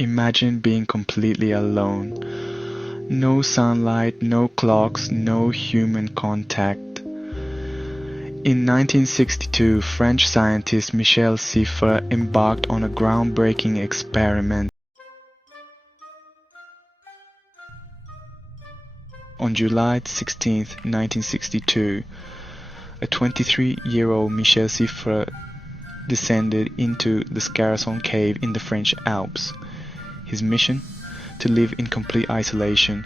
Imagine being completely alone. No sunlight, no clocks, no human contact. In 1962, French scientist Michel Siffre embarked on a groundbreaking experiment. On July 16, 1962, a 23-year-old Michel Siffre descended into the Scarson cave in the French Alps. His mission? To live in complete isolation,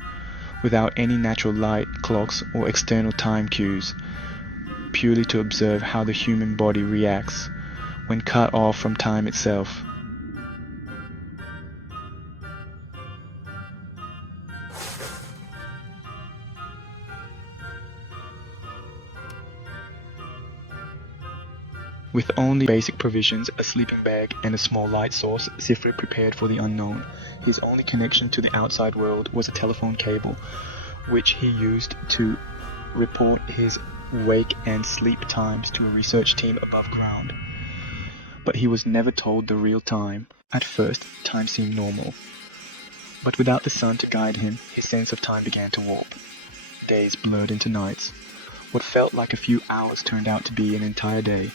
without any natural light, clocks, or external time cues, purely to observe how the human body reacts when cut off from time itself. With only basic provisions, a sleeping bag, and a small light source, Siffre prepared for the unknown. His only connection to the outside world was a telephone cable, which he used to report his wake and sleep times to a research team above ground. But he was never told the real time. At first, time seemed normal. But without the sun to guide him, his sense of time began to warp. Days blurred into nights. What felt like a few hours turned out to be an entire day.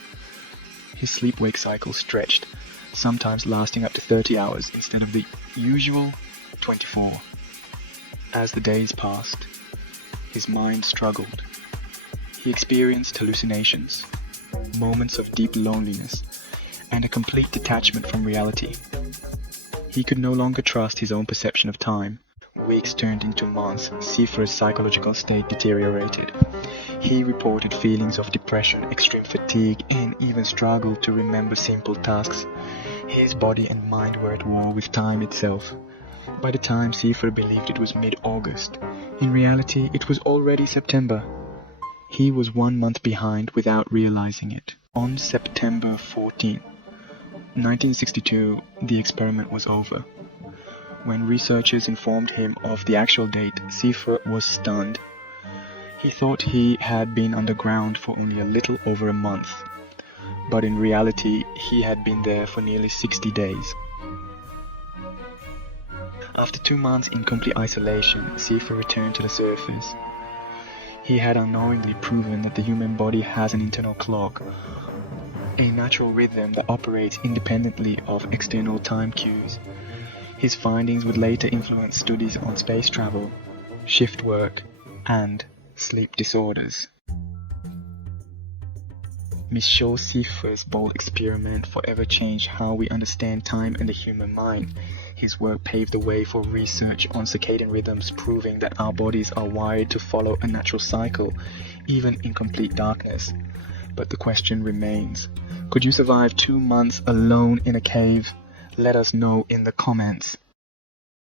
His sleep-wake cycle stretched, sometimes lasting up to 30 hours instead of the usual 24. As the days passed, his mind struggled. He experienced hallucinations, moments of deep loneliness, and a complete detachment from reality. He could no longer trust his own perception of time. Weeks turned into months. Siffre's psychological state deteriorated. He reported feelings of depression, extreme fatigue, and even struggled to remember simple tasks. His body and mind were at war with time itself. By the time Siffre believed it was mid-August, in reality it was already September. He was 1 month behind without realizing it. On September 14, 1962, the experiment was over. When researchers informed him of the actual date, Siffre was stunned. He thought he had been underground for only a little over a month, but in reality he had been there for nearly 60 days. After 2 months in complete isolation, Siffre returned to the surface. He had unknowingly proven that the human body has an internal clock, a natural rhythm that operates independently of external time cues. His findings would later influence studies on space travel, shift work, and sleep disorders. Michel Siffre's bold experiment forever changed how we understand time and the human mind. His work paved the way for research on circadian rhythms, proving that our bodies are wired to follow a natural cycle, even in complete darkness. But the question remains, could you survive 2 months alone in a cave? Let us know in the comments.